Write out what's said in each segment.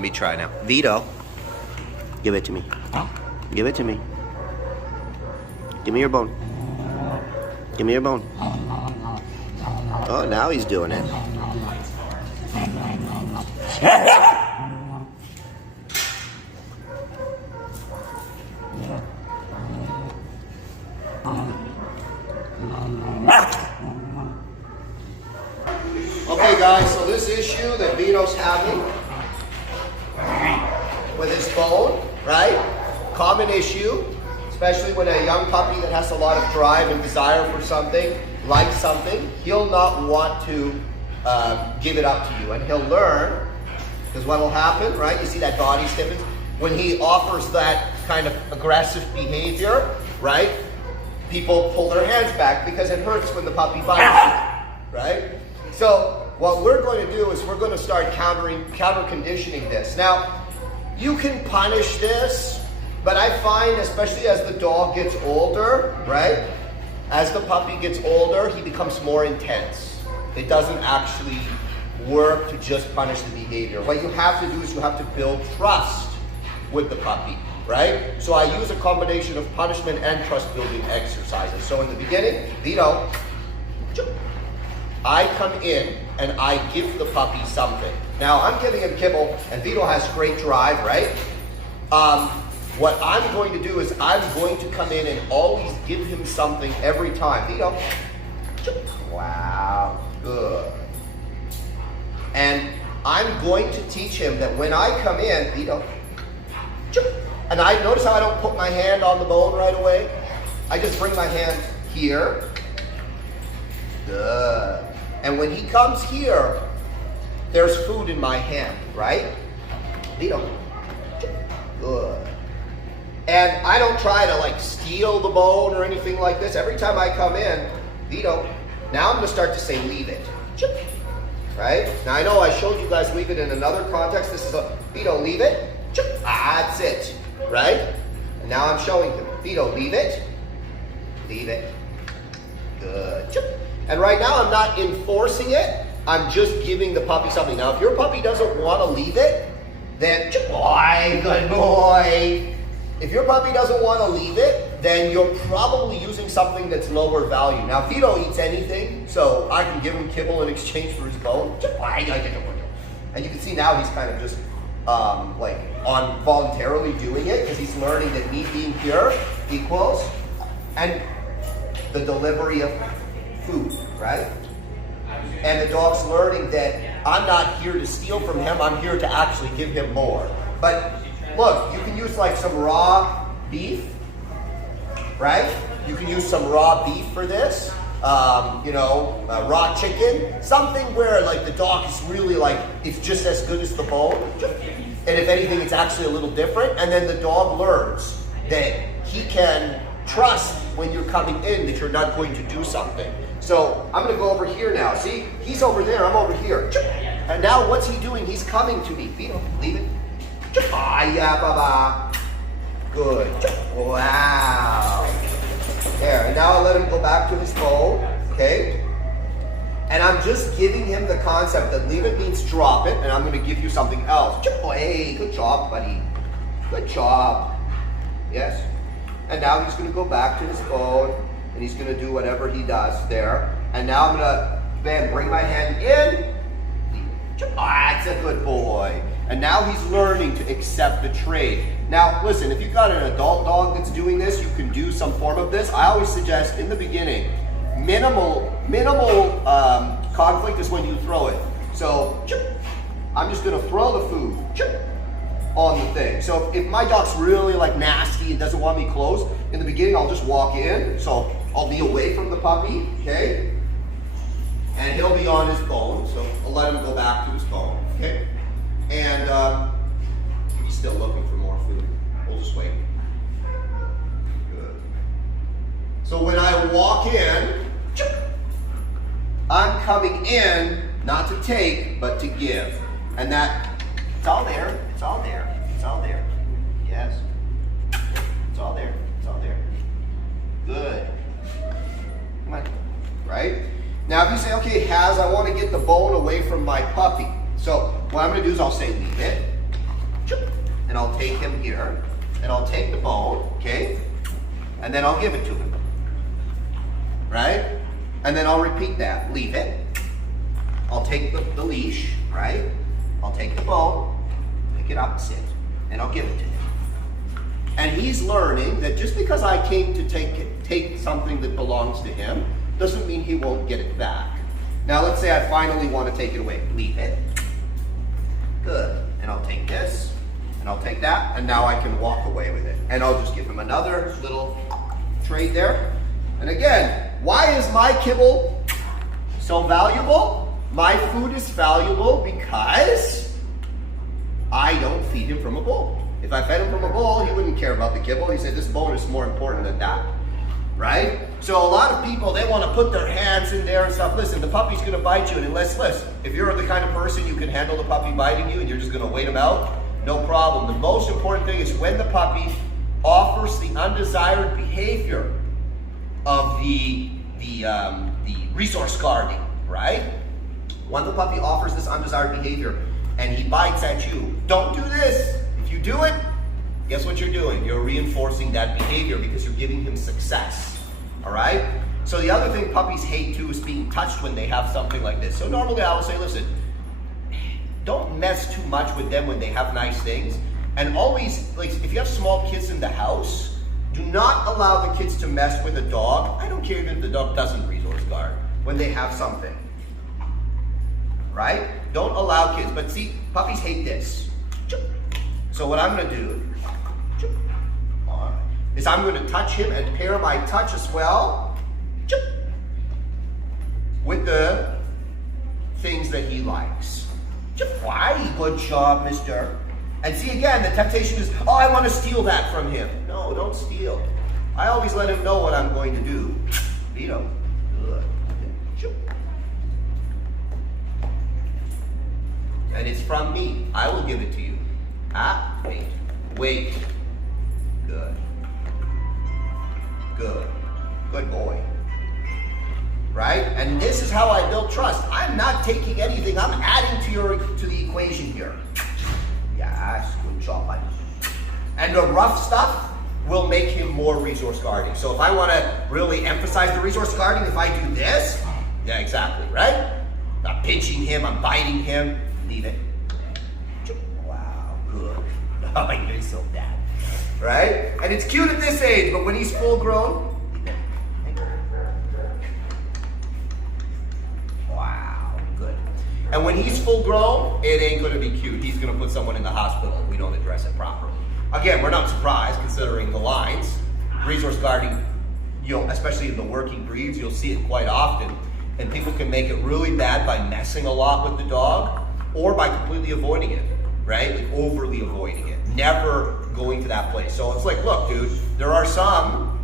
Let me try now. Vito, give it to me. Give it to me. Give me your bone. Give me your bone. Oh, now he's doing it. Okay guys, so this issue that Vito's having with his bone, right? Common issue, especially when a young puppy that has a lot of drive and desire for something, likes something, he'll not want to give it up to you, and he'll learn, because what will happen, right? You see that body stiffness? When he offers that kind of aggressive behavior, right? People pull their hands back because it hurts when the puppy bites, right? So what we're going to do is we're going to start counter conditioning this. Now, you can punish this, but I find, especially as the dog gets older, right? As the puppy gets older, he becomes more intense. It doesn't actually work to just punish the behavior. What you have to do is you have to build trust with the puppy, right? So I use a combination of punishment and trust building exercises. So in the beginning, Vito, I come in and I give the puppy something. Now I'm giving him kibble, and Vito has great drive, right? What I'm going to do is I'm going to come in and always give him something every time. Vito, wow, good. And I'm going to teach him that when I come in, Vito, and I notice how I don't put my hand on the bone right away. I just bring my hand here. Good. And when he comes here, there's food in my hand, right? Vito. Good. And I don't try to like steal the bone or anything like this. Every time I come in, Vito, now I'm gonna start to say leave it. Right? Now I know I showed you guys leave it in another context. This is a, Vito, leave it. That's it, right? And now I'm showing him, Vito, leave it. Leave it. Good. And right now I'm not enforcing it. I'm just giving the puppy something. Now if your puppy doesn't want to leave it, then boy, good boy. If your puppy doesn't want to leave it, then you're probably using something that's lower value. Now Vito eats anything, so I can give him kibble in exchange for his bone. And you can see now he's kind of just like on voluntarily doing it, because he's learning that me being here equals and the delivery of food, right? And the dog's learning that I'm not here to steal from him, I'm here to actually give him more. But look, you can use like some raw beef, right? You can use some raw beef for this, raw chicken, something where like the dog is really like, it's just as good as the bone. And if anything, it's actually a little different. And then the dog learns that he can trust when you're coming in that you're not going to do something. So I'm gonna go over here now. See, he's over there, I'm over here. And now what's he doing? He's coming to me. Vito, leave it. Yeah, baba. Good. Wow. There, and now I'll let him go back to his bone, okay? And I'm just giving him the concept that leave it means drop it, and I'm gonna give you something else. Hey, good job, buddy. Good job. Yes. And now he's gonna go back to his bone, and he's gonna do whatever he does there. And now I'm gonna, then bring my hand in. That's a good boy. And now he's learning to accept the trade. Now, listen, if you've got an adult dog that's doing this, you can do some form of this. I always suggest in the beginning, minimal conflict is when you throw it. So, I'm just gonna throw the food on the thing. So if my dog's really like nasty and doesn't want me close, in the beginning I'll just walk in. So I'll be away from the puppy, okay? And he'll be on his bone, so I'll let him go back to his bone, okay? And he's still looking for more food. We'll just wait. Good. So when I walk in, I'm coming in not to take, but to give. And that, it's all there, it's all there, it's all there. Yes. It's all there, it's all there. Good. Come on, right? Now if you say, okay, Haz, I want to get the bone away from my puppy. So what I'm gonna do is I'll say leave it. and I'll take him here, and I'll take the bone, okay? And then I'll give it to him, right? And then I'll repeat that, leave it. I'll take the leash, right? I'll take the bone, pick it up, sit, and I'll give it to him. And he's learning that just because I came to take something that belongs to him, doesn't mean he won't get it back. Now let's say I finally want to take it away. Leave it. Good. And I'll take this, and I'll take that, and now I can walk away with it. And I'll just give him another little trade there. And again, why is my kibble so valuable? My food is valuable because I don't feed him from a bowl. If I fed him from a bowl, he wouldn't care about the kibble. He said, this bone is more important than that, right? So a lot of people, they want to put their hands in there and stuff. Listen, the puppy's going to bite you, and listen, if you're the kind of person you can handle the puppy biting you and you're just going to wait him out, no problem. The most important thing is when the puppy offers the undesired behavior of the resource guarding, right? When the puppy offers this undesired behavior and he bites at you, don't do this. If you do it, guess what you're doing? You're reinforcing that behavior because you're giving him success, all right? So the other thing puppies hate too is being touched when they have something like this. So normally I will say, listen, don't mess too much with them when they have nice things. And always, like if you have small kids in the house, do not allow the kids to mess with a dog. I don't care even if the dog doesn't resource guard when they have something, right? Don't allow kids, but see, puppies hate this. So what I'm gonna do is I'm gonna touch him and pair my touch as well with the things that he likes. Why? Good job, mister. And see again, the temptation is, oh, I want to steal that from him. No, don't steal. I always let him know what I'm going to do. Beat him. Good. And it's from me. I will give it to you. Ah, wait. Wait. Good. Good. Good boy. Right? And this is how I build trust. I'm not taking anything. I'm adding to the equation here. Yes, good job, buddy. And the rough stuff will make him more resource guarding. So if I want to really emphasize the resource guarding, if I do this, yeah, exactly, right? I'm pinching him, I'm biting him, leave it. Wow, good. Oh, you're so bad. Right? And it's cute at this age, but when he's full grown, and when he's full grown, it ain't gonna be cute. He's gonna put someone in the hospital if we don't address it properly. Again, we're not surprised considering the lines. Resource guarding, especially in the working breeds, you'll see it quite often. And people can make it really bad by messing a lot with the dog or by completely avoiding it, right? Like overly avoiding it, never going to that place. So it's like, look, dude, there are some,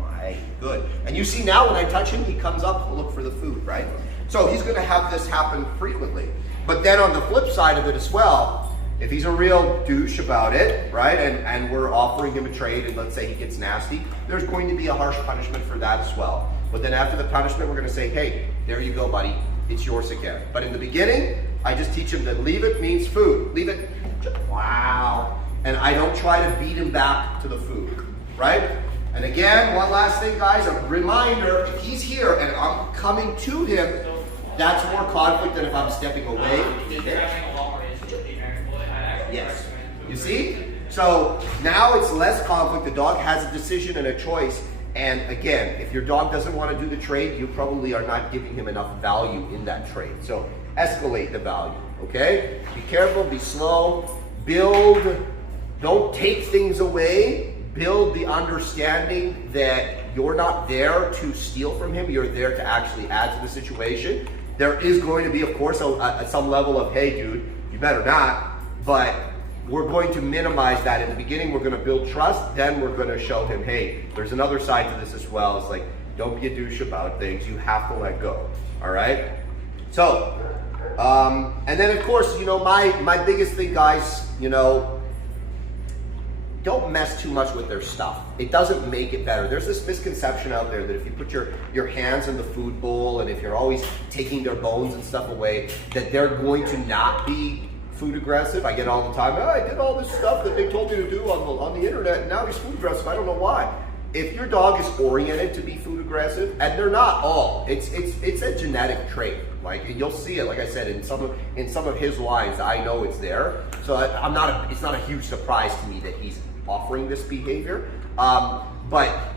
right, good. And you see now when I touch him, he comes up to look for the food, right? So he's gonna have this happen frequently. But then on the flip side of it as well, if he's a real douche about it, right, and we're offering him a trade and let's say he gets nasty, there's going to be a harsh punishment for that as well. But then after the punishment, we're gonna say, hey, there you go, buddy, it's yours again. But in the beginning, I just teach him that leave it means food. Leave it, wow. And I don't try to beat him back to the food, right? And again, one last thing, guys, a reminder, if he's here and I'm coming to him, that's more conflict than if I'm stepping away. Yes. You see? So now it's less conflict. The dog has a decision and a choice. And again, if your dog doesn't want to do the trade, you probably are not giving him enough value in that trade. So escalate the value, okay? Be careful, be slow, build, don't take things away. Build the understanding that you're not there to steal from him, you're there to actually add to the situation. There is going to be, of course, some level of, hey, dude, you better not, but we're going to minimize that. In the beginning, we're going to build trust, then we're going to show him, hey, there's another side to this as well. It's like, don't be a douche about things, you have to let go, all right? So, and then of course, my biggest thing, guys, don't mess too much with their stuff. It doesn't make it better. There's this misconception out there that if you put your hands in the food bowl and if you're always taking their bones and stuff away, that they're going to not be food aggressive. I get all the time, oh, I did all this stuff that they told me to do on the internet, and now he's food aggressive. I don't know why. If your dog is oriented to be food aggressive, and they're not all, it's a genetic trait. Like you'll see it, like I said, in some of his lines, I know it's there. So it's not a huge surprise to me that he's offering this behavior. But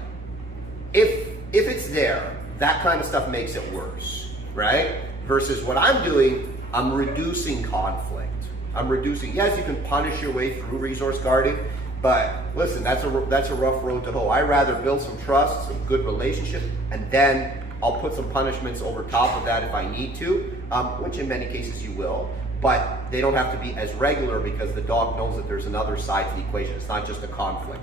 if it's there, that kind of stuff makes it worse, right? Versus what I'm doing, I'm reducing conflict. Yes, you can punish your way through resource guarding, but listen, that's a rough road to hoe. I'd rather build some trust, some good relationship, and then I'll put some punishments over top of that if I need to, which in many cases you will, but they don't have to be as regular because the dog knows that there's another side to the equation. It's not just a conflict.